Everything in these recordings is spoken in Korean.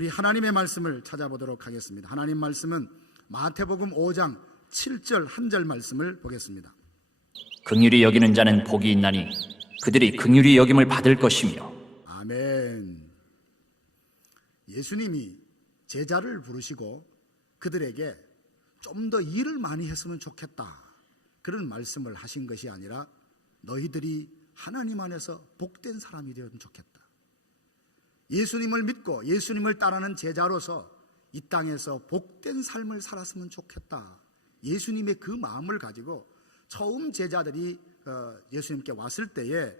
우리 하나님의 말씀을 찾아보도록 하겠습니다. 하나님 말씀은 마태복음 5장 7절 한 절 말씀을 보겠습니다. 긍휼히 여기는 자는 복이 있나니 그들이 긍휼히 여김을 받을 것이며. 아멘. 예수님이 제자를 부르시고 그들에게 좀 더 일을 많이 했으면 좋겠다, 그런 말씀을 하신 것이 아니라 너희들이 하나님 안에서 복된 사람이 되었으면 좋겠다. 예수님을 믿고 예수님을 따르는 제자로서 이 땅에서 복된 삶을 살았으면 좋겠다. 예수님의 그 마음을 가지고 처음 제자들이 예수님께 왔을 때에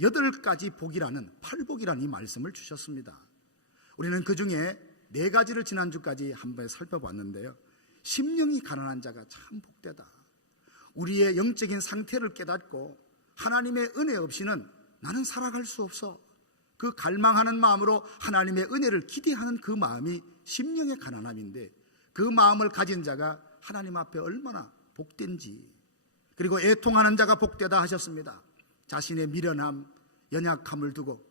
8가지 복이라는, 8복이라는 이 말씀을 주셨습니다. 우리는 그 중에 4가지를 지난주까지 한번 살펴봤는데요. 심령이 가난한 자가 참 복되다. 우리의 영적인 상태를 깨닫고 하나님의 은혜 없이는 나는 살아갈 수 없어, 그 갈망하는 마음으로 하나님의 은혜를 기대하는 그 마음이 심령의 가난함인데, 그 마음을 가진 자가 하나님 앞에 얼마나 복된지. 그리고 애통하는 자가 복되다 하셨습니다. 자신의 미련함, 연약함을 두고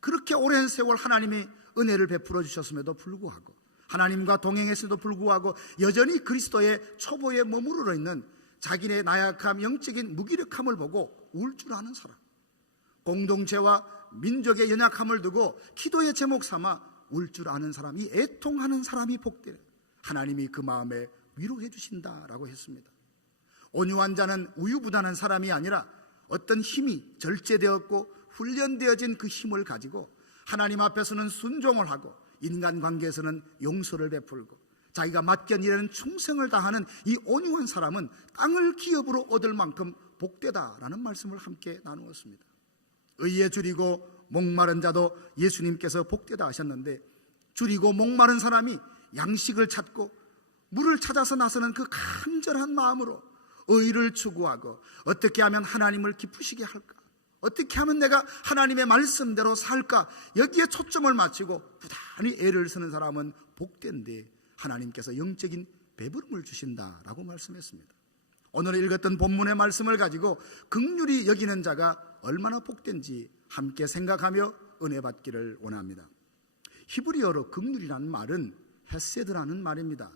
그렇게 오랜 세월 하나님이 은혜를 베풀어 주셨음에도 불구하고, 하나님과 동행했음에도 불구하고 여전히 그리스도의 초보에 머무르러 있는 자기의 나약함, 영적인 무기력함을 보고 울 줄 아는 사람, 공동체와 민족의 연약함을 두고 기도의 제목 삼아 울 줄 아는 사람, 이 애통하는 사람이 복되래. 하나님이 그 마음에 위로해 주신다라고 했습니다. 온유한 자는 우유부단한 사람이 아니라 어떤 힘이 절제되었고 훈련되어진 그 힘을 가지고 하나님 앞에서는 순종을 하고 인간관계에서는 용서를 베풀고 자기가 맡견 일에는 충성을 다하는 이 온유한 사람은 땅을 기업으로 얻을 만큼 복되다라는 말씀을 함께 나누었습니다. 의에 줄이고 목마른 자도 예수님께서 복되다 하셨는데, 줄이고 목마른 사람이 양식을 찾고 물을 찾아서 나서는 그 간절한 마음으로 의를 추구하고 어떻게 하면 하나님을 기쁘시게 할까, 어떻게 하면 내가 하나님의 말씀대로 살까, 여기에 초점을 맞추고 부단히 애를 쓰는 사람은 복된데 하나님께서 영적인 배부름을 주신다라고 말씀했습니다. 오늘 읽었던 본문의 말씀을 가지고 긍휼히 여기는 자가 얼마나 복된지 함께 생각하며 은혜 받기를 원합니다. 히브리어로 긍휼이라는 말은 헤세드라는 말입니다.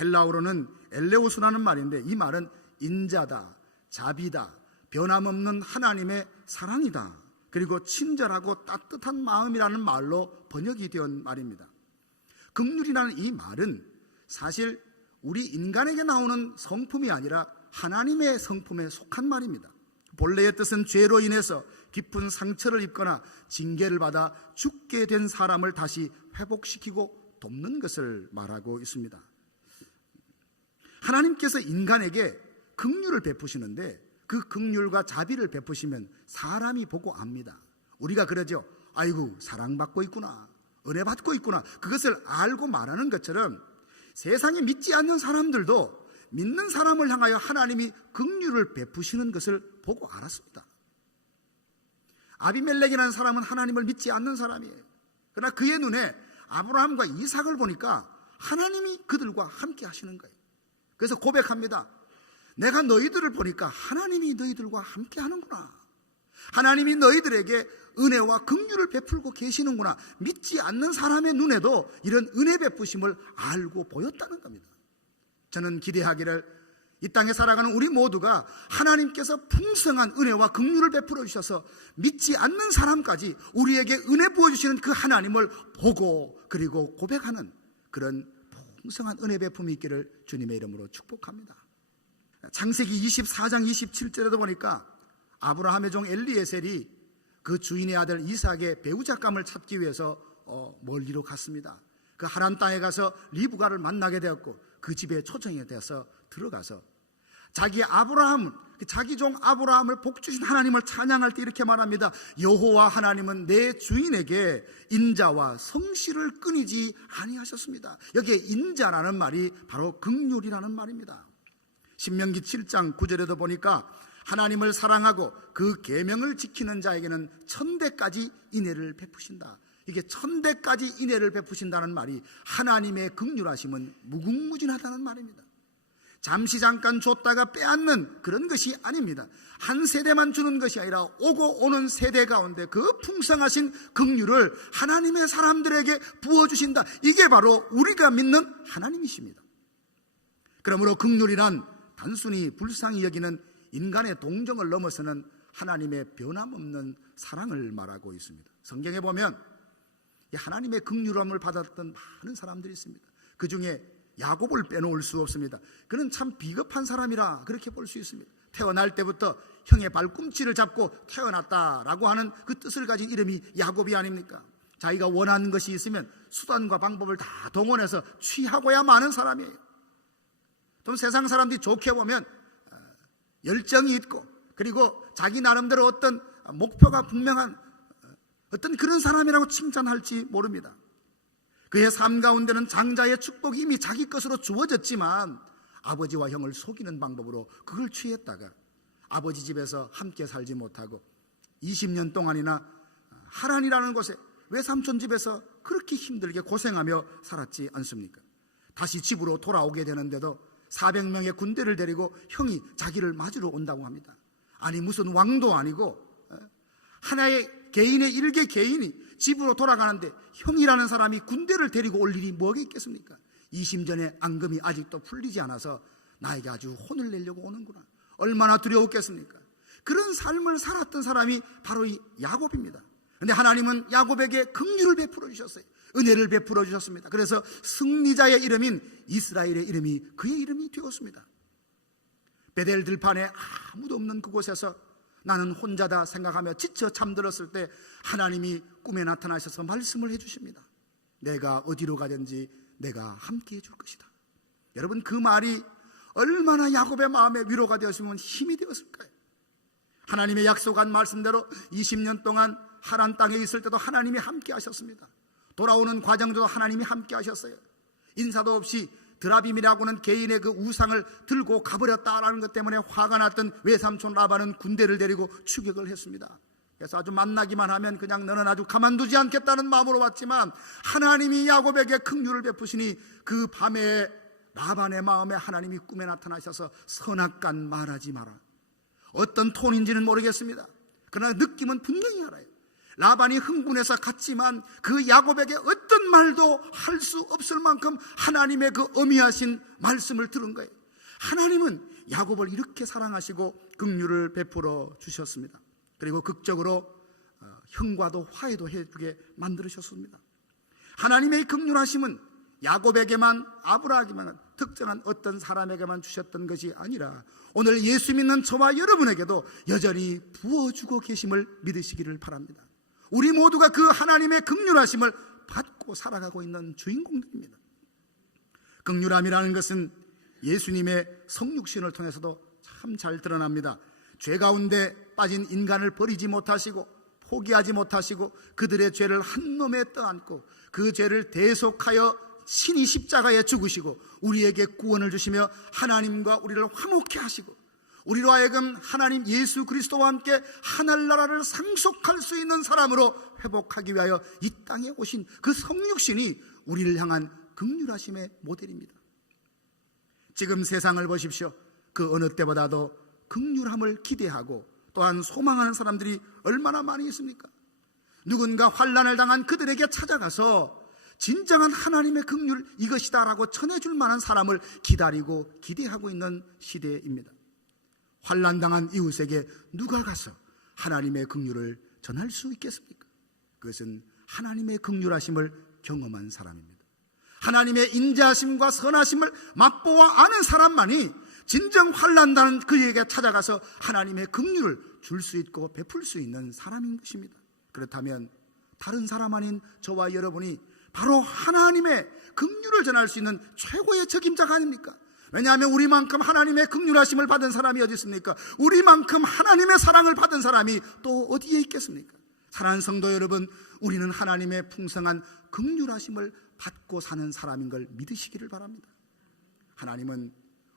헬라어로는 엘레오스라는 말인데, 이 말은 인자다, 자비다, 변함없는 하나님의 사랑이다, 그리고 친절하고 따뜻한 마음이라는 말로 번역이 된 말입니다. 긍휼이라는 이 말은 사실 우리 인간에게 나오는 성품이 아니라 하나님의 성품에 속한 말입니다. 본래의 뜻은 죄로 인해서 깊은 상처를 입거나 징계를 받아 죽게 된 사람을 다시 회복시키고 돕는 것을 말하고 있습니다. 하나님께서 인간에게 긍휼을 베푸시는데 그 긍휼과 자비를 베푸시면 사람이 보고 압니다. 우리가 그러죠. 아이고, 사랑받고 있구나, 은혜 받고 있구나. 그것을 알고 말하는 것처럼 세상에 믿지 않는 사람들도 믿는 사람을 향하여 하나님이 긍휼을 베푸시는 것을 보고 알았습니다. 아비멜렉이라는 사람은 하나님을 믿지 않는 사람이에요. 그러나 그의 눈에 아브라함과 이삭을 보니까 하나님이 그들과 함께 하시는 거예요. 그래서 고백합니다. 내가 너희들을 보니까 하나님이 너희들과 함께 하는구나. 하나님이 너희들에게 은혜와 긍휼을 베풀고 계시는구나. 믿지 않는 사람의 눈에도 이런 은혜 베푸심을 알고 보였다는 겁니다. 저는 기대하기를 이 땅에 살아가는 우리 모두가 하나님께서 풍성한 은혜와 긍휼을 베풀어 주셔서 믿지 않는 사람까지 우리에게 은혜 부어주시는 그 하나님을 보고 그리고 고백하는 그런 풍성한 은혜 베품이 있기를 주님의 이름으로 축복합니다. 창세기 24장 27절에도 보니까 아브라함의 종 엘리에셀이 그 주인의 아들 이삭의 배우잣감을 찾기 위해서 멀리로 갔습니다. 그 하란 땅에 가서 리브가를 만나게 되었고 그 집에 초청이 되어서 들어가서 자기 종 아브라함을 복주신 하나님을 찬양할 때 이렇게 말합니다. 여호와 하나님은 내 주인에게 인자와 성실을 끊이지 아니하셨습니다. 여기에 인자라는 말이 바로 긍휼이라는 말입니다. 신명기 7장 9절에도 보니까 하나님을 사랑하고 그 계명을 지키는 자에게는 1000배까지 인애를 베푸신다. 이게 1000배까지 인애를 베푸신다는 말이 하나님의 긍휼하심은 무궁무진하다는 말입니다. 잠시 잠깐 줬다가 빼앗는 그런 것이 아닙니다. 한 세대만 주는 것이 아니라 오고 오는 세대 가운데 그 풍성하신 긍휼을 하나님의 사람들에게 부어주신다. 이게 바로 우리가 믿는 하나님이십니다. 그러므로 긍휼이란 단순히 불쌍히 여기는 인간의 동정을 넘어서는 하나님의 변함없는 사랑을 말하고 있습니다. 성경에 보면 하나님의 긍휼함을 받았던 많은 사람들이 있습니다. 그 중에 야곱을 빼놓을 수 없습니다. 그는 참 비겁한 사람이라 그렇게 볼 수 있습니다. 태어날 때부터 형의 발꿈치를 잡고 태어났다라고 하는 그 뜻을 가진 이름이 야곱이 아닙니까? 자기가 원하는 것이 있으면 수단과 방법을 다 동원해서 취하고야 마는 사람이에요. 좀 세상 사람들이 좋게 보면 열정이 있고 그리고 자기 나름대로 어떤 목표가 분명한 어떤 그런 사람이라고 칭찬할지 모릅니다. 그의 삶 가운데는 장자의 축복이 이미 자기 것으로 주어졌지만 아버지와 형을 속이는 방법으로 그걸 취했다가 아버지 집에서 함께 살지 못하고 20년 동안이나 하란이라는 곳에 외삼촌 집에서 그렇게 힘들게 고생하며 살았지 않습니까? 다시 집으로 돌아오게 되는데도 400명의 군대를 데리고 형이 자기를 맞으러 온다고 합니다. 아니 무슨 왕도 아니고 하나의 개인의 일개 개인이 집으로 돌아가는데 형이라는 사람이 군대를 데리고 올 일이 뭐가 있겠습니까? 20년 전에 앙금이 아직도 풀리지 않아서 나에게 아주 혼을 내려고 오는구나. 얼마나 두려웠겠습니까? 그런 삶을 살았던 사람이 바로 이 야곱입니다. 그런데 하나님은 야곱에게 긍휼을 베풀어 주셨어요. 은혜를 베풀어 주셨습니다. 그래서 승리자의 이름인 이스라엘의 이름이 그의 이름이 되었습니다. 베델 들판에 아무도 없는 그곳에서 나는 혼자다 생각하며 지쳐 잠들었을 때 하나님이 꿈에 나타나셔서 말씀을 해주십니다. 내가 어디로 가든지 내가 함께 해줄 것이다. 여러분, 그 말이 얼마나 야곱의 마음에 위로가 되었으면 힘이 되었을까요? 하나님의 약속한 말씀대로 20년 동안 하란 땅에 있을 때도 하나님이 함께 하셨습니다. 돌아오는 과정도 하나님이 함께 하셨어요. 인사도 없이 드라빔이라고는 개인의 그 우상을 들고 가버렸다라는 것 때문에 화가 났던 외삼촌 라반은 군대를 데리고 추격을 했습니다. 그래서 아주 만나기만 하면 그냥 너는 아주 가만두지 않겠다는 마음으로 왔지만 하나님이 야곱에게 긍휼을 베푸시니 그 밤에 라반의 마음에 하나님이 꿈에 나타나셔서 선악간 말하지 마라. 어떤 톤인지는 모르겠습니다. 그러나 느낌은 분명히 알아요. 라반이 흥분해서 갔지만 그 야곱에게 어떤 말도 할 수 없을 만큼 하나님의 그 어미하신 말씀을 들은 거예요. 하나님은 야곱을 이렇게 사랑하시고 긍휼을 베풀어 주셨습니다. 그리고 극적으로 형과도 화해도 해주게 만들으셨습니다. 하나님의 긍휼하심은 야곱에게만, 아브라함에게만, 특정한 어떤 사람에게만 주셨던 것이 아니라 오늘 예수 믿는 저와 여러분에게도 여전히 부어주고 계심을 믿으시기를 바랍니다. 우리 모두가 그 하나님의 긍휼하심을 받고 살아가고 있는 주인공들입니다. 긍휼함이라는 것은 예수님의 성육신을 통해서도 참 잘 드러납니다. 죄 가운데 빠진 인간을 버리지 못하시고 포기하지 못하시고 그들의 죄를 한 놈에 떠안고 그 죄를 대속하여 신이 십자가에 죽으시고 우리에게 구원을 주시며 하나님과 우리를 화목케 하시고 우리로 하여금 하나님 예수 그리스도와 함께 하늘나라를 상속할 수 있는 사람으로 회복하기 위하여 이 땅에 오신 그 성육신이 우리를 향한 긍휼하심의 모델입니다. 지금 세상을 보십시오. 그 어느 때보다도 긍휼함을 기대하고 또한 소망하는 사람들이 얼마나 많이 있습니까? 누군가 환난을 당한 그들에게 찾아가서 진정한 하나님의 긍휼 이것이다 라고 전해줄 만한 사람을 기다리고 기대하고 있는 시대입니다. 환난당한 이웃에게 누가 가서 하나님의 긍휼을 전할 수 있겠습니까? 그것은 하나님의 긍휼하심을 경험한 사람입니다. 하나님의 인자하심과 선하심을 맛보아 아는 사람만이 진정 환난당한 그에게 찾아가서 하나님의 긍휼을 줄 수 있고 베풀 수 있는 사람인 것입니다. 그렇다면 다른 사람 아닌 저와 여러분이 바로 하나님의 긍휼을 전할 수 있는 최고의 책임자가 아닙니까? 왜냐하면 우리만큼 하나님의 긍휼하심을 받은 사람이 어디 있습니까? 우리만큼 하나님의 사랑을 받은 사람이 또 어디에 있겠습니까? 사랑하는 성도 여러분, 우리는 하나님의 풍성한 긍휼하심을 받고 사는 사람인 걸 믿으시기를 바랍니다. 하나님은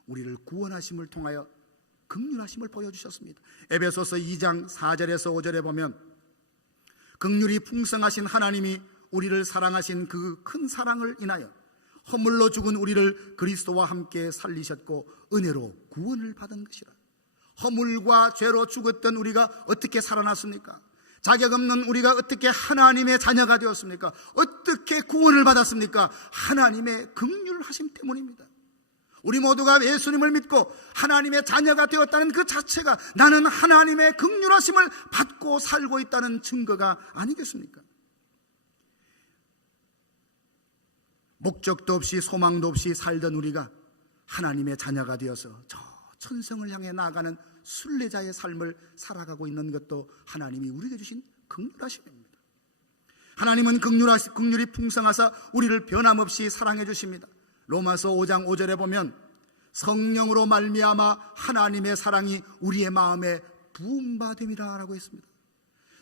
우리를 구원하심을 통하여 긍휼하심을 보여주셨습니다. 에베소서 2장 4절에서 5절에 보면 긍휼이 풍성하신 하나님이 우리를 사랑하신 그 큰 사랑을 인하여 허물로 죽은 우리를 그리스도와 함께 살리셨고 은혜로 구원을 받은 것이라. 허물과 죄로 죽었던 우리가 어떻게 살아났습니까? 자격 없는 우리가 어떻게 하나님의 자녀가 되었습니까? 어떻게 구원을 받았습니까? 하나님의 긍휼하심 때문입니다. 우리 모두가 예수님을 믿고 하나님의 자녀가 되었다는 그 자체가 나는 하나님의 긍휼하심을 받고 살고 있다는 증거가 아니겠습니까? 목적도 없이 소망도 없이 살던 우리가 하나님의 자녀가 되어서 저 천성을 향해 나아가는 순례자의 삶을 살아가고 있는 것도 하나님이 우리에게 주신 긍휼하심입니다. 하나님은 긍휼이 풍성하사 우리를 변함없이 사랑해 주십니다. 로마서 5장 5절에 보면 성령으로 말미암아 하나님의 사랑이 우리의 마음에 부음받음이라 라고 했습니다.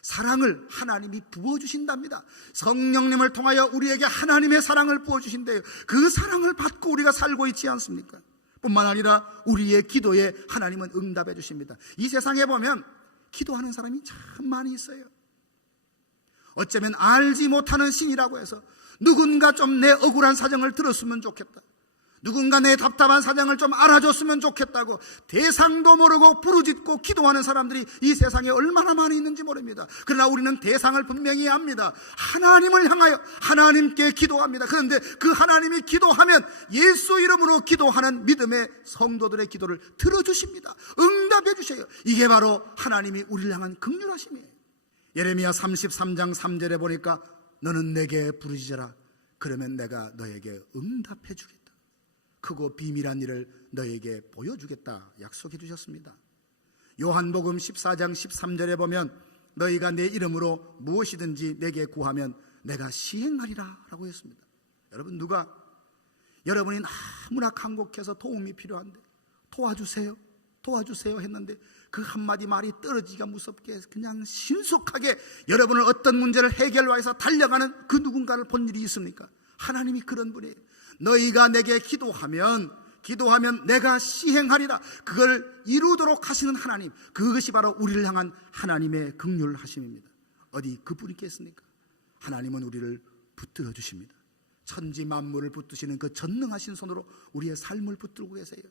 사랑을 하나님이 부어주신답니다. 성령님을 통하여 우리에게 하나님의 사랑을 부어주신대요. 그 사랑을 받고 우리가 살고 있지 않습니까? 뿐만 아니라 우리의 기도에 하나님은 응답해 주십니다. 이 세상에 보면 기도하는 사람이 참 많이 있어요. 어쩌면 알지 못하는 신이라고 해서 누군가 좀 내 억울한 사정을 들었으면 좋겠다, 누군가 내 답답한 사정을 좀 알아줬으면 좋겠다고 대상도 모르고 부르짖고 기도하는 사람들이 이 세상에 얼마나 많이 있는지 모릅니다. 그러나 우리는 대상을 분명히 압니다. 하나님을 향하여 하나님께 기도합니다. 그런데 그 하나님이 기도하면 예수 이름으로 기도하는 믿음의 성도들의 기도를 들어주십니다. 응답해 주셔요. 이게 바로 하나님이 우리를 향한 긍휼하심이에요. 예레미야 33장 3절에 보니까 너는 내게 부르짖어라. 그러면 내가 너에게 응답해 주겠다. 크고 비밀한 일을 너에게 보여주겠다 약속해 주셨습니다. 요한복음 14장 13절에 보면 너희가 내 이름으로 무엇이든지 내게 구하면 내가 시행하리라 라고 했습니다. 여러분, 누가 여러분이 너무나 간곡해서 도움이 필요한데 도와주세요 했는데 그 한마디 말이 떨어지기가 무섭게 그냥 신속하게 여러분을 어떤 문제를 해결하여서 달려가는 그 누군가를 본 일이 있습니까? 하나님이 그런 분이에요. 너희가 내게 기도하면 내가 시행하리라. 그걸 이루도록 하시는 하나님, 그것이 바로 우리를 향한 하나님의 긍휼하심입니다. 어디 그분이 있겠습니까? 하나님은 우리를 붙들어 주십니다. 천지 만물을 붙드시는 그 전능하신 손으로 우리의 삶을 붙들고 계세요.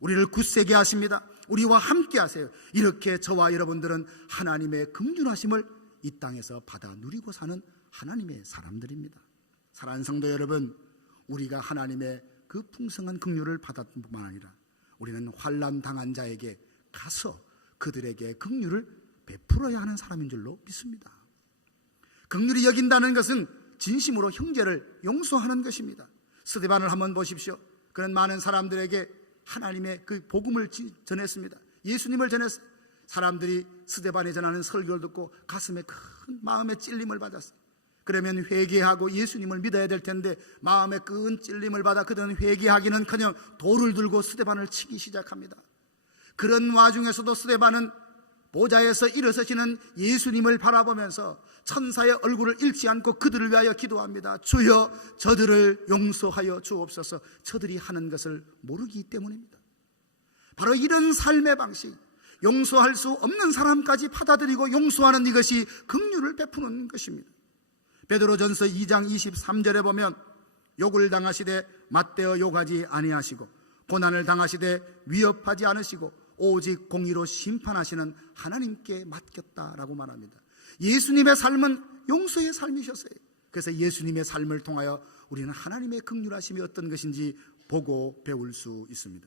우리를 굳세게 하십니다. 우리와 함께 하세요. 이렇게 저와 여러분들은 하나님의 긍휼하심을 이 땅에서 받아 누리고 사는 하나님의 사람들입니다. 사랑하는 성도 여러분, 우리가 하나님의 그 풍성한 긍휼을 받았을 뿐만 아니라 우리는 환난 당한 자에게 가서 그들에게 긍휼을 베풀어야 하는 사람인 줄로 믿습니다. 긍휼히 여긴다는 것은 진심으로 형제를 용서하는 것입니다. 스데반을 한번 보십시오. 그는 많은 사람들에게 하나님의 그 복음을 전했습니다. 예수님을 전했어요. 사람들이 스데반이 전하는 설교를 듣고 가슴에 큰 마음의 찔림을 받았어요. 그러면 회개하고 예수님을 믿어야 될 텐데 마음에 큰 찔림을 받아 그들은 회개하기는커녕 돌을 들고 스데반을 치기 시작합니다. 그런 와중에서도 스데반은 보좌에서 일어서시는 예수님을 바라보면서 천사의 얼굴을 잃지 않고 그들을 위하여 기도합니다. 주여, 저들을 용서하여 주옵소서. 저들이 하는 것을 모르기 때문입니다. 바로 이런 삶의 방식, 용서할 수 없는 사람까지 받아들이고 용서하는 이것이 긍휼을 베푸는 것입니다. 베드로전서 2장 23절에 보면 욕을 당하시되 맞대어 욕하지 아니하시고 고난을 당하시되 위협하지 않으시고 오직 공의로 심판하시는 하나님께 맡겼다라고 말합니다. 예수님의 삶은 용서의 삶이셨어요. 그래서 예수님의 삶을 통하여 우리는 하나님의 긍휼하심이 어떤 것인지 보고 배울 수 있습니다.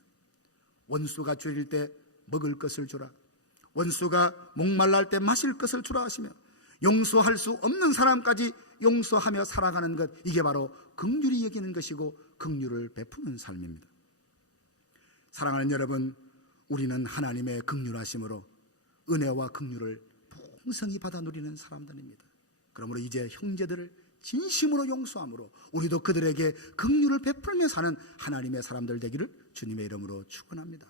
원수가 죄일 때 먹을 것을 주라, 원수가 목말랄 때 마실 것을 주라 하시며 용서할 수 없는 사람까지 용서하며 살아가는 것, 이게 바로 긍휼히 여기는 것이고 긍휼을 베푸는 삶입니다. 사랑하는 여러분, 우리는 하나님의 긍휼하심으로 은혜와 긍휼을 풍성히 받아 누리는 사람들입니다. 그러므로 이제 형제들을 진심으로 용서함으로 우리도 그들에게 긍휼을 베풀며 사는 하나님의 사람들 되기를 주님의 이름으로 축원합니다.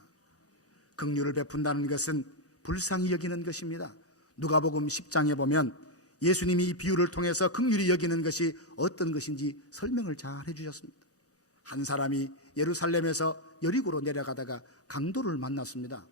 긍휼을 베푼다는 것은 불쌍히 여기는 것입니다. 누가복음 10장에 보면 예수님이 이 비유를 통해서 긍휼히 여기는 것이 어떤 것인지 설명을 잘 해주셨습니다. 한 사람이 예루살렘에서 여리고로 내려가다가 강도를 만났습니다.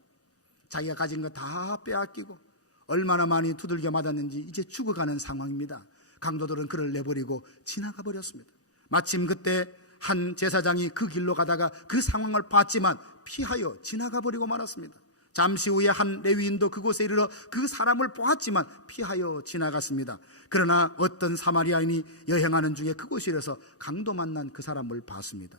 자기가 가진 거 다 빼앗기고 얼마나 많이 두들겨 맞았는지 이제 죽어가는 상황입니다. 강도들은 그를 내버리고 지나가 버렸습니다. 마침 그때 한 제사장이 그 길로 가다가 그 상황을 봤지만 피하여 지나가 버리고 말았습니다. 잠시 후에 한 레위인도 그곳에 이르러 그 사람을 보았지만 피하여 지나갔습니다. 그러나 어떤 사마리아인이 여행하는 중에 그곳에 이르러서 강도 만난 그 사람을 봤습니다.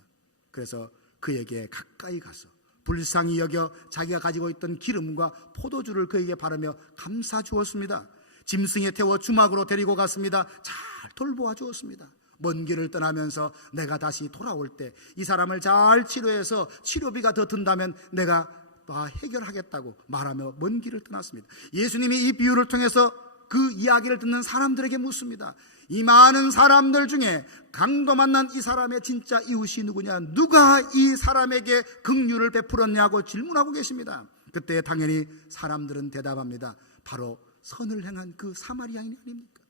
그래서 그에게 가까이 가서 불쌍히 여겨 자기가 가지고 있던 기름과 포도주를 그에게 바르며 감사 주었습니다. 짐승에 태워 주막으로 데리고 갔습니다. 잘 돌보아 주었습니다. 먼 길을 떠나면서 내가 다시 돌아올 때 이 사람을 잘 치료해서 치료비가 더 든다면 내가 다 해결하겠다고 말하며 먼 길을 떠났습니다. 예수님이 이 비유를 통해서 그 이야기를 듣는 사람들에게 묻습니다. 이 많은 사람들 중에 강도 만난 이 사람의 진짜 이웃이 누구냐? 누가 이 사람에게 긍휼을 베풀었냐고 질문하고 계십니다. 그때 당연히 사람들은 대답합니다. 바로 선을 행한 그 사마리아인이 아닙니까?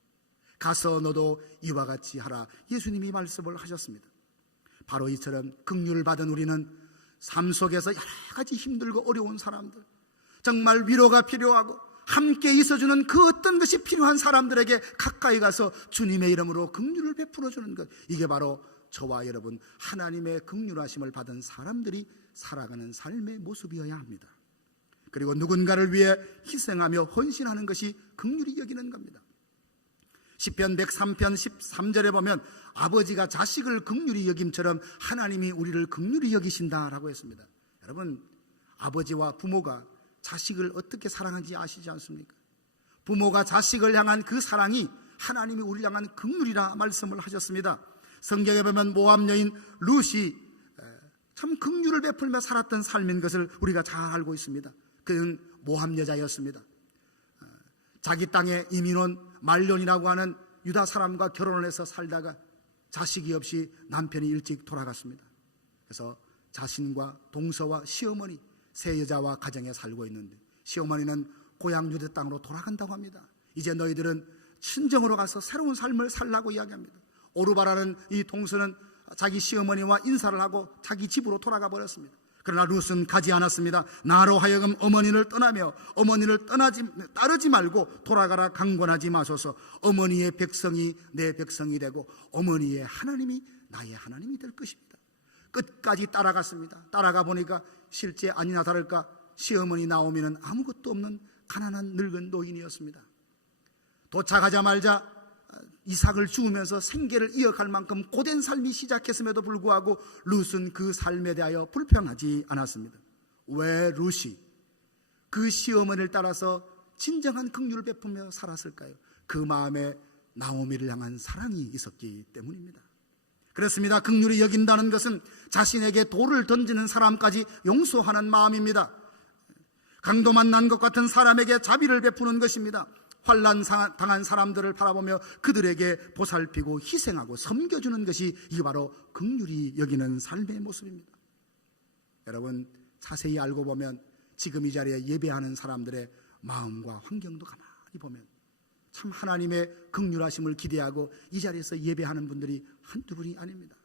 가서 너도 이와 같이 하라. 예수님이 말씀을 하셨습니다. 바로 이처럼 긍휼을 받은 우리는 삶 속에서 여러 가지 힘들고 어려운 사람들, 정말 위로가 필요하고 함께 있어주는 그 어떤 것이 필요한 사람들에게 가까이 가서 주님의 이름으로 긍휼을 베풀어주는 것, 이게 바로 저와 여러분 하나님의 긍휼하심을 받은 사람들이 살아가는 삶의 모습이어야 합니다. 그리고 누군가를 위해 희생하며 헌신하는 것이 긍휼히 여기는 겁니다. 시편 103편 13절에 보면 아버지가 자식을 긍휼히 여김처럼 하나님이 우리를 긍휼히 여기신다라고 했습니다. 여러분, 아버지와 부모가 자식을 어떻게 사랑하는지 아시지 않습니까? 부모가 자식을 향한 그 사랑이 하나님이 우리를 향한 긍휼이라 말씀을 하셨습니다. 성경에 보면 모압 여인 룻이 참 긍휼을 베풀며 살았던 삶인 것을 우리가 잘 알고 있습니다. 그는 모압 여자였습니다. 자기 땅에 이민 온 말론이라고 하는 유다 사람과 결혼을 해서 살다가 자식이 없이 남편이 일찍 돌아갔습니다. 그래서 자신과 동서와 시어머니 세 여자와 가정에 살고 있는데 시어머니는 고향 유대 땅으로 돌아간다고 합니다. 이제 너희들은 친정으로 가서 새로운 삶을 살라고 이야기합니다. 오르바라는 이 동서는 자기 시어머니와 인사를 하고 자기 집으로 돌아가 버렸습니다. 그러나 룻은 가지 않았습니다. 나로 하여금 어머니를 떠나며 어머니를 따르지 말고 돌아가라 강권하지 마소서. 어머니의 백성이 내 백성이 되고 어머니의 하나님이 나의 하나님이 될 것입니다. 끝까지 따라갔습니다. 따라가 보니까 실제 아니나 다를까 시어머니 나오미는 아무것도 없는 가난한 늙은 노인이었습니다. 도착하자마자 이삭을 죽으면서 생계를 이어갈 만큼 고된 삶이 시작했음에도 불구하고 룻은 그 삶에 대하여 불평하지 않았습니다. 왜 룻이 그 시어머니를 따라서 진정한 긍휼을 베풀며 살았을까요? 그 마음에 나오미를 향한 사랑이 있었기 때문입니다. 그렇습니다. 긍휼히 여긴다는 것은 자신에게 돌을 던지는 사람까지 용서하는 마음입니다. 강도 만난 것 같은 사람에게 자비를 베푸는 것입니다. 환난 당한 사람들을 바라보며 그들에게 보살피고 희생하고 섬겨주는 것이 이게 바로 긍휼히 여기는 삶의 모습입니다. 여러분, 자세히 알고 보면 지금 이 자리에 예배하는 사람들의 마음과 환경도 가만히 보면 참 하나님의 긍휼하심을 기대하고 이 자리에서 예배하는 분들이 한두 분이 아닙니다.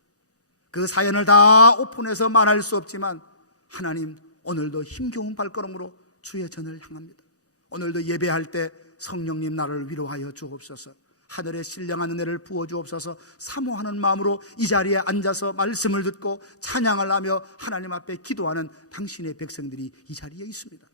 그 사연을 다 오픈해서 말할 수 없지만 하나님, 오늘도 힘겨운 발걸음으로 주의 전을 향합니다. 오늘도 예배할 때 성령님 나를 위로하여 주옵소서. 하늘의 신령한 은혜를 부어주옵소서. 사모하는 마음으로 이 자리에 앉아서 말씀을 듣고 찬양을 하며 하나님 앞에 기도하는 당신의 백성들이 이 자리에 있습니다.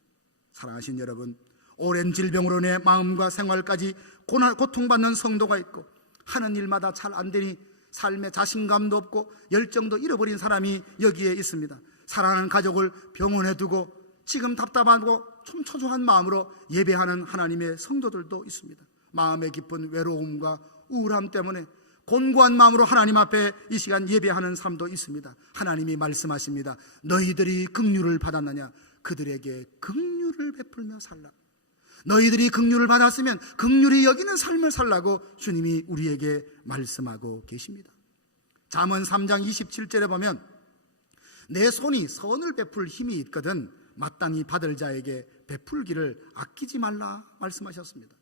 사랑하신 여러분, 오랜 질병으로 내 마음과 생활까지 고통받는 성도가 있고 하는 일마다 잘 안 되니 삶에 자신감도 없고 열정도 잃어버린 사람이 여기에 있습니다. 사랑하는 가족을 병원에 두고 지금 답답하고 좀 초조한 마음으로 예배하는 하나님의 성도들도 있습니다. 마음의 깊은 외로움과 우울함 때문에 곤고한 마음으로 하나님 앞에 이 시간 예배하는 사람도 있습니다. 하나님이 말씀하십니다. 너희들이 긍휼을 받았느냐? 그들에게 긍휼을 베풀며 살라. 너희들이 긍휼을 받았으면 긍휼히 여기는 삶을 살라고 주님이 우리에게 말씀하고 계십니다. 잠언 3장 27절에 보면 내 손이 선을 베풀 힘이 있거든 마땅히 받을 자에게 베풀기를 아끼지 말라 말씀하셨습니다.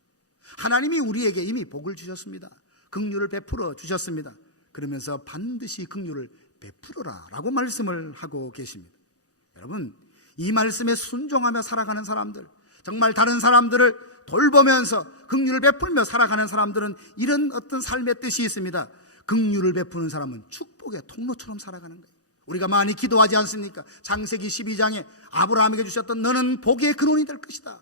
하나님이 우리에게 이미 복을 주셨습니다. 긍휼을 베풀어 주셨습니다. 그러면서 반드시 긍휼을 베풀어라 라고 말씀을 하고 계십니다. 여러분, 이 말씀에 순종하며 살아가는 사람들, 정말 다른 사람들을 돌보면서 긍휼을 베풀며 살아가는 사람들은 이런 어떤 삶의 뜻이 있습니다. 긍휼을 베푸는 사람은 축복의 통로처럼 살아가는 거예요. 우리가 많이 기도하지 않습니까? 창세기 12장에 아브라함에게 주셨던 너는 복의 근원이 될 것이다,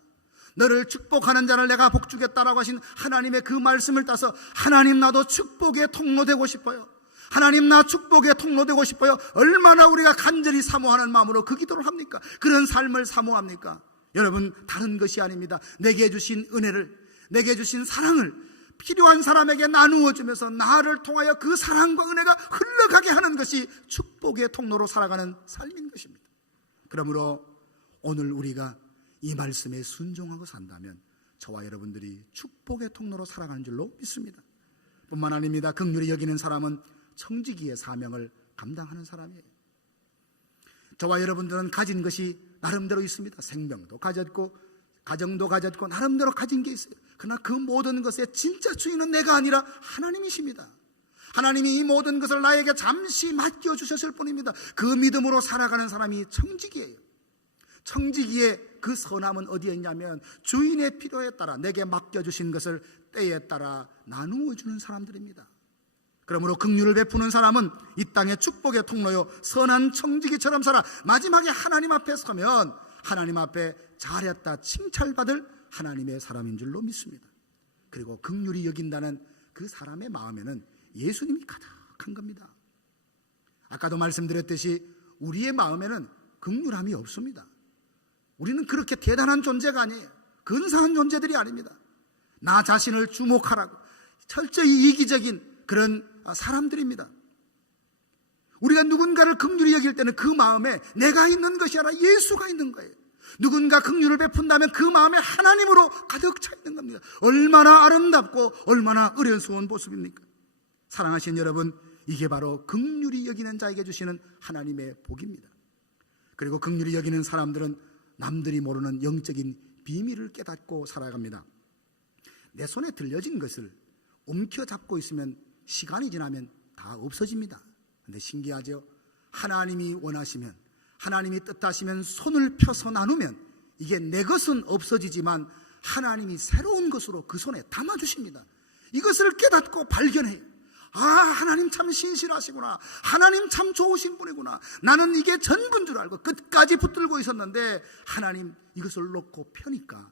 너를 축복하는 자를 내가 복주겠다라고 하신 하나님의 그 말씀을 따서 하나님 나도 축복의 통로 되고 싶어요, 하나님 나 축복의 통로 되고 싶어요. 얼마나 우리가 간절히 사모하는 마음으로 그 기도를 합니까? 그런 삶을 사모합니까? 여러분, 다른 것이 아닙니다. 내게 주신 은혜를, 내게 주신 사랑을 필요한 사람에게 나누어 주면서 나를 통하여 그 사랑과 은혜가 흘러가게 하는 것이 축복의 통로로 살아가는 삶인 것입니다. 그러므로 오늘 우리가 이 말씀에 순종하고 산다면 저와 여러분들이 축복의 통로로 살아가는 줄로 믿습니다. 뿐만 아닙니다. 긍휼히 여기는 사람은 청지기의 사명을 감당하는 사람이에요. 저와 여러분들은 가진 것이 나름대로 있습니다. 생명도 가졌고 가정도 가졌고 나름대로 가진 게 있어요. 그러나 그 모든 것의 진짜 주인은 내가 아니라 하나님이십니다. 하나님이 이 모든 것을 나에게 잠시 맡겨주셨을 뿐입니다. 그 믿음으로 살아가는 사람이 청지기예요. 청지기의 그 선함은 어디에 있냐면 주인의 필요에 따라 내게 맡겨주신 것을 때에 따라 나누어 주는 사람들입니다. 그러므로 긍휼을 베푸는 사람은 이 땅의 축복의 통로요 선한 청지기처럼 살아 마지막에 하나님 앞에 서면 하나님 앞에 잘했다 칭찬받을 하나님의 사람인 줄로 믿습니다. 그리고 긍휼히 여긴다는 그 사람의 마음에는 예수님이 가득한 겁니다. 아까도 말씀드렸듯이 우리의 마음에는 긍휼함이 없습니다. 우리는 그렇게 대단한 존재가 아니에요. 근사한 존재들이 아닙니다. 나 자신을 주목하라고 철저히 이기적인 그런 사람들입니다. 우리가 누군가를 긍휼히 여길 때는 그 마음에 내가 있는 것이 아니라 예수가 있는 거예요. 누군가 긍휼을 베푼다면 그 마음에 하나님으로 가득 차 있는 겁니다. 얼마나 아름답고 얼마나 의연스러운 모습입니까? 사랑하신 여러분, 이게 바로 긍휼히 여기는 자에게 주시는 하나님의 복입니다. 그리고 긍휼히 여기는 사람들은 남들이 모르는 영적인 비밀을 깨닫고 살아갑니다. 내 손에 들려진 것을 움켜잡고 있으면 시간이 지나면 다 없어집니다. 그런데 신기하죠? 하나님이 원하시면, 하나님이 뜻하시면 손을 펴서 나누면 이게 내 것은 없어지지만 하나님이 새로운 것으로 그 손에 담아주십니다. 이것을 깨닫고 발견해요. 아, 하나님 참 신실하시구나, 하나님 참 좋으신 분이구나, 나는 이게 전부인 줄 알고 끝까지 붙들고 있었는데 하나님 이것을 놓고 펴니까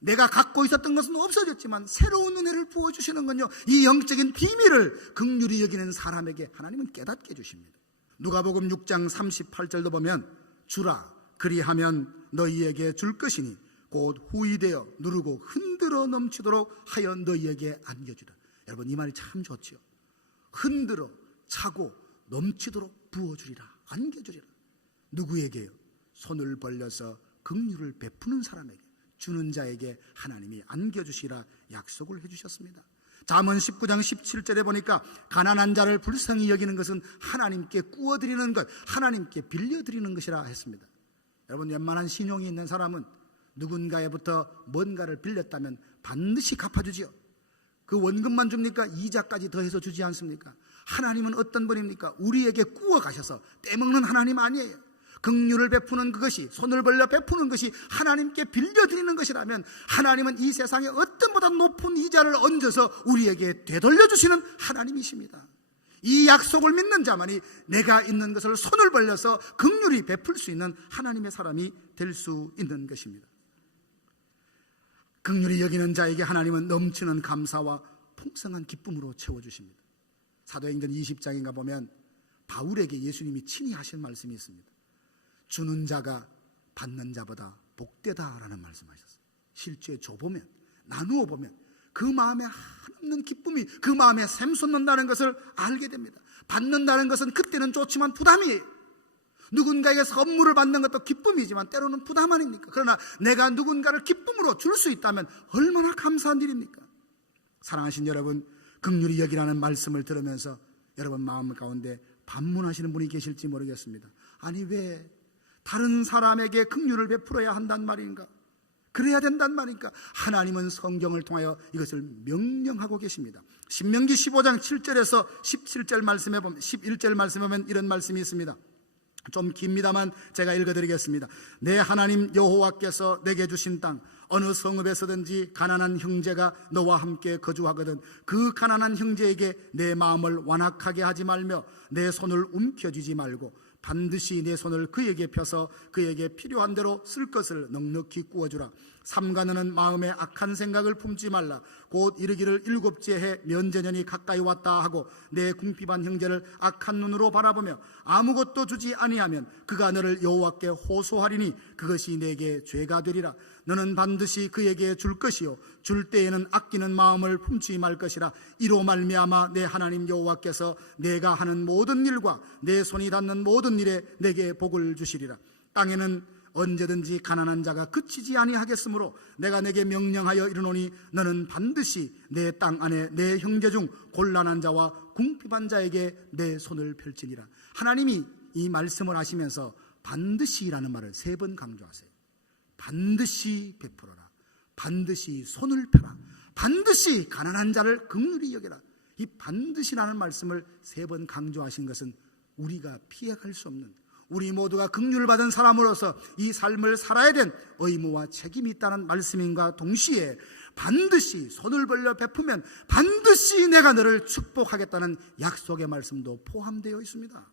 내가 갖고 있었던 것은 없어졌지만 새로운 은혜를 부어주시는군요. 이 영적인 비밀을 긍휼히 여기는 사람에게 하나님은 깨닫게 해주십니다. 누가복음 6장 38절도 보면 주라 그리하면 너희에게 줄 것이니 곧 후이되어 누르고 흔들어 넘치도록 하여 너희에게 안겨주라. 여러분, 이 말이 참 좋죠. 흔들어 차고 넘치도록 부어주리라, 안겨주리라. 누구에게요? 손을 벌려서 긍휼을 베푸는 사람에게, 주는 자에게 하나님이 안겨주시라 약속을 해주셨습니다. 잠언 19장 17절에 보니까 가난한 자를 불쌍히 여기는 것은 하나님께 꾸어드리는 것, 하나님께 빌려드리는 것이라 했습니다. 여러분, 웬만한 신용이 있는 사람은 누군가에부터 뭔가를 빌렸다면 반드시 갚아주지요. 그 원금만 줍니까? 이자까지 더해서 주지 않습니까? 하나님은 어떤 분입니까? 우리에게 꾸어 가셔서 떼먹는 하나님 아니에요. 긍휼을 베푸는 그것이, 손을 벌려 베푸는 것이 하나님께 빌려드리는 것이라면 하나님은 이 세상에 어떤 보다 높은 이자를 얹어서 우리에게 되돌려 주시는 하나님이십니다. 이 약속을 믿는 자만이 내가 있는 것을 손을 벌려서 긍휼히 베풀 수 있는 하나님의 사람이 될 수 있는 것입니다. 긍휼히 여기는 자에게 하나님은 넘치는 감사와 풍성한 기쁨으로 채워주십니다. 사도행전 20장인가 보면 바울에게 예수님이 친히 하신 말씀이 있습니다. 주는 자가 받는 자보다 복되다라는 말씀하셨어요. 실제 줘보면, 나누어 보면 그 마음에 한없는 기쁨이 그 마음에 샘솟는다는 것을 알게 됩니다. 받는다는 것은 그때는 좋지만 부담이에요. 누군가에게 선물을 받는 것도 기쁨이지만 때로는 부담 아닙니까? 그러나 내가 누군가를 기쁨으로 줄 수 있다면 얼마나 감사한 일입니까? 사랑하신 여러분, 긍휼히 여기라는 말씀을 들으면서 여러분 마음 가운데 반문하시는 분이 계실지 모르겠습니다. 아니, 왜 다른 사람에게 긍휼을 베풀어야 한단 말인가? 그래야 된단 말인가? 하나님은 성경을 통하여 이것을 명령하고 계십니다. 신명기 15장 7절에서 17절 말씀에 보면, 11절 말씀에 보면 이런 말씀이 있습니다. 좀 깁니다만 제가 읽어드리겠습니다. 내 하나님 여호와께서 내게 주신 땅, 어느 성읍에서든지 가난한 형제가 너와 함께 거주하거든 그 가난한 형제에게 내 마음을 완악하게 하지 말며 내 손을 움켜쥐지 말고 반드시 내 손을 그에게 펴서 그에게 필요한 대로 쓸 것을 넉넉히 구워주라. 삼가 너는 마음에 악한 생각을 품지 말라. 곧 이르기를 일곱째 해 면제년이 가까이 왔다 하고 내 궁핍한 형제를 악한 눈으로 바라보며 아무것도 주지 아니하면 그가 너를 여호와께 호소하리니 그것이 내게 죄가 되리라. 너는 반드시 그에게 줄 것이요 줄 때에는 아끼는 마음을 품지 말 것이라. 이로 말미암아 내 하나님 여호와께서 내가 하는 모든 일과 내 손이 닿는 모든 일에 내게 복을 주시리라. 땅에는 언제든지 가난한 자가 그치지 아니하겠으므로 내가 내게 명령하여 이르노니 너는 반드시 내 땅 안에 내 형제 중 곤란한 자와 궁핍한 자에게 내 손을 펼치니라. 하나님이 이 말씀을 하시면서 반드시라는 말을 3번 강조하세요. 반드시 베풀어라. 반드시 손을 펴라. 반드시 가난한 자를 긍휼히 여겨라. 이 반드시라는 말씀을 3번 강조하신 것은 우리가 피해갈 수 없는, 우리 모두가 긍휼을 받은 사람으로서 이 삶을 살아야 된 의무와 책임이 있다는 말씀인가 동시에 반드시 손을 벌려 베푸면 반드시 내가 너를 축복하겠다는 약속의 말씀도 포함되어 있습니다.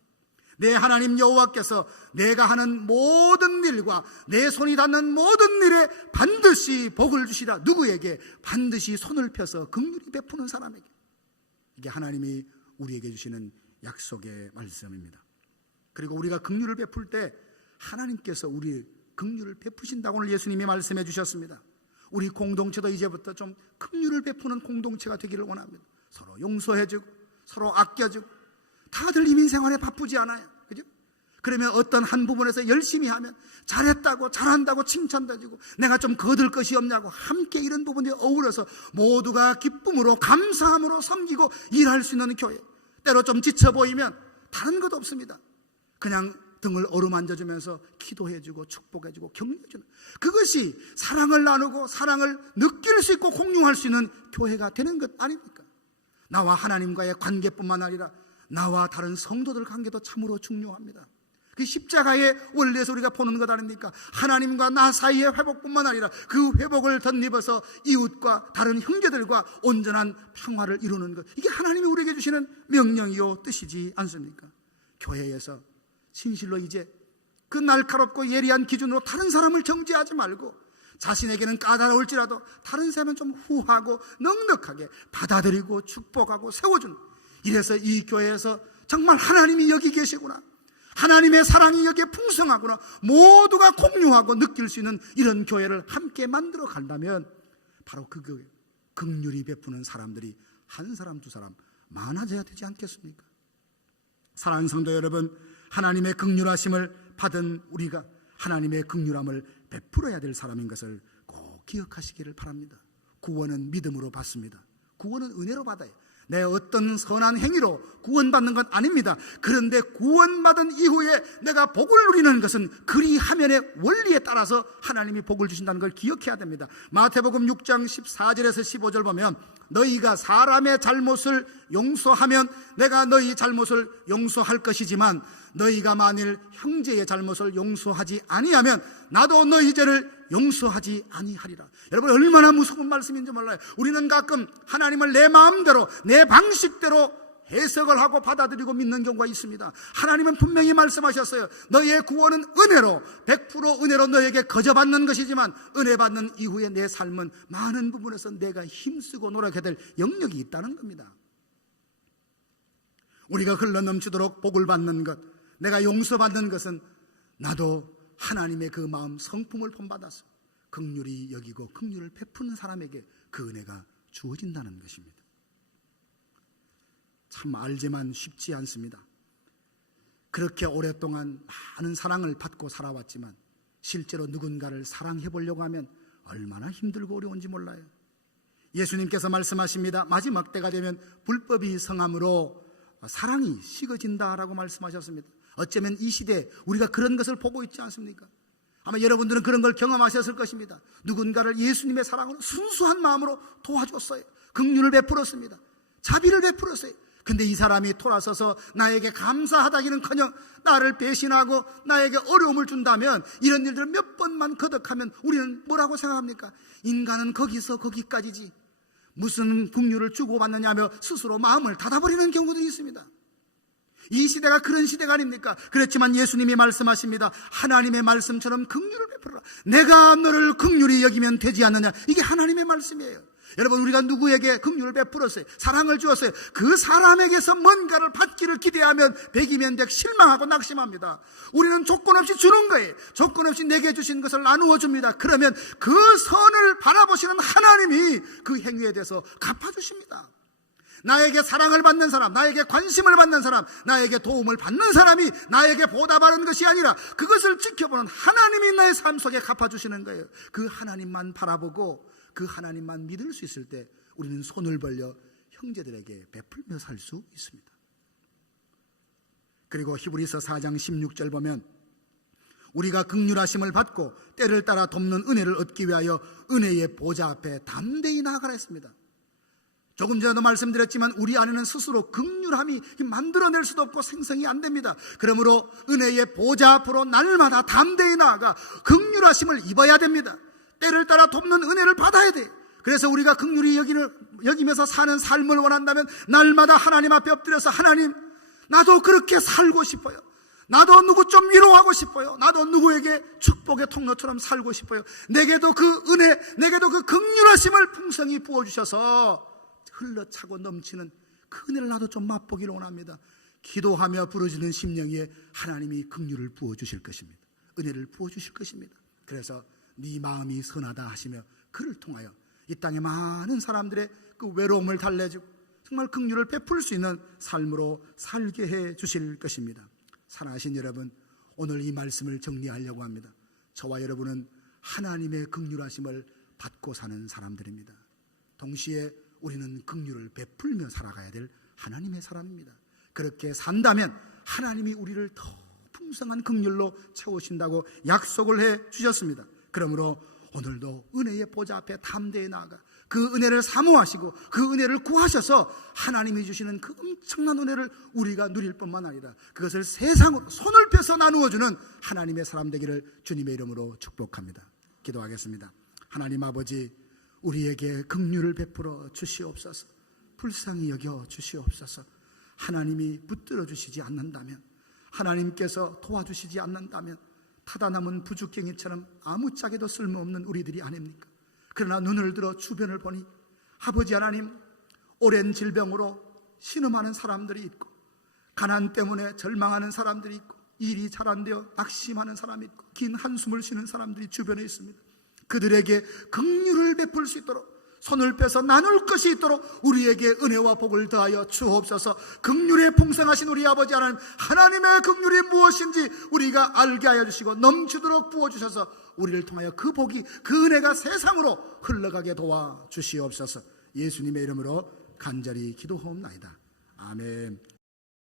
내 하나님 여호와께서 내가 하는 모든 일과 내 손이 닿는 모든 일에 반드시 복을 주시라. 누구에게? 반드시 손을 펴서 긍휼히 베푸는 사람에게. 이게 하나님이 우리에게 주시는 약속의 말씀입니다. 그리고 우리가 긍휼을 베풀 때 하나님께서 우리 긍휼을 베푸신다고 오늘 예수님이 말씀해 주셨습니다. 우리 공동체도 이제부터 좀 긍휼을 베푸는 공동체가 되기를 원합니다. 서로 용서해주고 서로 아껴주고. 다들 이민생활에 바쁘지 않아요, 그죠? 그러면 어떤 한 부분에서 열심히 하면 잘했다고 잘한다고 칭찬도 해주고 내가 좀 거둘 것이 없냐고 함께 이런 부분에 어우러서 모두가 기쁨으로 감사함으로 섬기고 일할 수 있는 교회. 때로 좀 지쳐 보이면 다른 것 없습니다. 그냥 등을 어루만져주면서 기도해주고 축복해주고 격려해주는, 그것이 사랑을 나누고 사랑을 느낄 수 있고 공유할 수 있는 교회가 되는 것 아닙니까? 나와 하나님과의 관계뿐만 아니라 나와 다른 성도들 관계도 참으로 중요합니다. 그 십자가의 원리에서 우리가 보는 것 아닙니까? 하나님과 나 사이의 회복뿐만 아니라 그 회복을 덧입어서 이웃과 다른 형제들과 온전한 평화를 이루는 것, 이게 하나님이 우리에게 주시는 명령이요 뜻이지 않습니까? 교회에서 진실로 이제 그 날카롭고 예리한 기준으로 다른 사람을 정죄하지 말고 자신에게는 까다로울지라도 다른 사람은 좀 후하고 넉넉하게 받아들이고 축복하고 세워주는, 이래서 이 교회에서 정말 하나님이 여기 계시구나, 하나님의 사랑이 여기에 풍성하구나, 모두가 공유하고 느낄 수 있는 이런 교회를 함께 만들어 간다면 바로 그 교회, 긍휼히 베푸는 사람들이 한 사람 두 사람 많아져야 되지 않겠습니까? 사랑하는 성도 여러분, 하나님의 긍휼하심을 받은 우리가 하나님의 긍휼함을 베풀어야 될 사람인 것을 꼭 기억하시기를 바랍니다. 구원은 믿음으로 받습니다. 구원은 은혜로 받아요. 내 어떤 선한 행위로 구원받는 건 아닙니다. 그런데 구원받은 이후에 내가 복을 누리는 것은 그리하면의 원리에 따라서 하나님이 복을 주신다는 걸 기억해야 됩니다. 마태복음 6장 14절에서 15절 보면 너희가 사람의 잘못을 용서하면 내가 너희 잘못을 용서할 것이지만 너희가 만일 형제의 잘못을 용서하지 아니하면 나도 너희 죄를 용서하지 아니하리라. 여러분, 얼마나 무서운 말씀인지 몰라요. 우리는 가끔 하나님을 내 마음대로 내 방식대로 해석을 하고 받아들이고 믿는 경우가 있습니다. 하나님은 분명히 말씀하셨어요. 너희의 구원은 은혜로, 100% 은혜로 너에게 거저받는 것이지만 은혜 받는 이후에 내 삶은 많은 부분에서 내가 힘쓰고 노력해야 될 영역이 있다는 겁니다. 우리가 흘러넘치도록 복을 받는 것, 내가 용서받는 것은 나도 하나님의 그 마음 성품을 본받아서 긍휼히 여기고 긍휼을 베푸는 사람에게 그 은혜가 주어진다는 것입니다. 참 알지만 쉽지 않습니다. 그렇게 오랫동안 많은 사랑을 받고 살아왔지만 실제로 누군가를 사랑해 보려고 하면 얼마나 힘들고 어려운지 몰라요. 예수님께서 말씀하십니다. 마지막 때가 되면 불법이 성함으로 사랑이 식어진다라고 말씀하셨습니다. 어쩌면 이 시대에 우리가 그런 것을 보고 있지 않습니까? 아마 여러분들은 그런 걸 경험하셨을 것입니다. 누군가를 예수님의 사랑으로 순수한 마음으로 도와줬어요. 긍휼을 베풀었습니다. 자비를 베풀었어요. 근데 이 사람이 돌아서서 나에게 감사하다기는커녕 나를 배신하고 나에게 어려움을 준다면, 이런 일들을 몇 번만 거듭하면 우리는 뭐라고 생각합니까? 인간은 거기서 거기까지지 무슨 긍휼을 주고받느냐며 스스로 마음을 닫아버리는 경우들이 있습니다. 이 시대가 그런 시대가 아닙니까? 그렇지만 예수님이 말씀하십니다. 하나님의 말씀처럼 긍휼을 베풀어라. 내가 너를 긍휼히 여기면 되지 않느냐. 이게 하나님의 말씀이에요. 여러분, 우리가 누구에게 긍휼을 베풀었어요? 사랑을 주었어요. 그 사람에게서 뭔가를 받기를 기대하면 백이면 백 실망하고 낙심합니다. 우리는 조건 없이 주는 거예요. 조건 없이 내게 주신 것을 나누어 줍니다. 그러면 그 선을 바라보시는 하나님이 그 행위에 대해서 갚아주십니다. 나에게 사랑을 받는 사람, 나에게 관심을 받는 사람, 나에게 도움을 받는 사람이 나에게 보답하는 것이 아니라 그것을 지켜보는 하나님이 나의 삶 속에 갚아주시는 거예요. 그 하나님만 바라보고 그 하나님만 믿을 수 있을 때 우리는 손을 벌려 형제들에게 베풀며 살 수 있습니다. 그리고 히브리서 4장 16절 보면 우리가 긍휼하심을 받고 때를 따라 돕는 은혜를 얻기 위하여 은혜의 보좌 앞에 담대히 나아가라 했습니다. 조금 전에도 말씀드렸지만 우리 안에는 스스로 긍휼함이 만들어낼 수도 없고 생성이 안 됩니다. 그러므로 은혜의 보좌 앞으로 날마다 담대히 나아가 긍휼하심을 입어야 됩니다. 때를 따라 돕는 은혜를 받아야 돼요. 그래서 우리가 긍휼히 여기면서 사는 삶을 원한다면 날마다 하나님 앞에 엎드려서 하나님, 나도 그렇게 살고 싶어요. 나도 누구 좀 위로하고 싶어요. 나도 누구에게 축복의 통로처럼 살고 싶어요. 내게도 그 은혜, 내게도 그 긍휼하심을 풍성히 부어주셔서 흘러차고 넘치는 그 은혜를 나도 좀 맛보기를 원합니다. 기도하며 부르짖는 심령에 하나님이 긍휼을 부어주실 것입니다. 은혜를 부어주실 것입니다. 그래서 네 마음이 선하다 하시며 그를 통하여 이 땅에 많은 사람들의 그 외로움을 달래주고 정말 긍휼을 베풀 수 있는 삶으로 살게 해 주실 것입니다. 사랑하신 여러분, 오늘 이 말씀을 정리하려고 합니다. 저와 여러분은 하나님의 긍휼하심을 받고 사는 사람들입니다. 동시에 우리는 긍휼을 베풀며 살아가야 될 하나님의 사람입니다. 그렇게 산다면 하나님이 우리를 더 풍성한 긍휼로 채우신다고 약속을 해 주셨습니다. 그러므로 오늘도 은혜의 보좌 앞에 담대히 나아가 그 은혜를 사모하시고 그 은혜를 구하셔서 하나님이 주시는 그 엄청난 은혜를 우리가 누릴 뿐만 아니라 그것을 세상으로 손을 펴서 나누어주는 하나님의 사람 되기를 주님의 이름으로 축복합니다. 기도하겠습니다. 하나님 아버지, 우리에게 긍휼을 베풀어 주시옵소서. 불쌍히 여겨 주시옵소서. 하나님이 붙들어 주시지 않는다면, 하나님께서 도와주시지 않는다면 타다 남은 부죽갱이처럼 아무짝에도 쓸모없는 우리들이 아닙니까? 그러나 눈을 들어 주변을 보니 아버지 하나님, 오랜 질병으로 신음하는 사람들이 있고 가난 때문에 절망하는 사람들이 있고 일이 잘 안 되어 낙심하는 사람이 있고 긴 한숨을 쉬는 사람들이 주변에 있습니다. 그들에게 긍휼을 베풀 수 있도록 손을 펴서 나눌 것이 있도록 우리에게 은혜와 복을 더하여 주옵소서. 긍휼에 풍성하신 우리 아버지 하나님, 하나님의 긍휼이 무엇인지 우리가 알게 하여 주시고 넘치도록 부어주셔서 우리를 통하여 그 복이, 그 은혜가 세상으로 흘러가게 도와 주시옵소서. 예수님의 이름으로 간절히 기도하옵나이다. 아멘.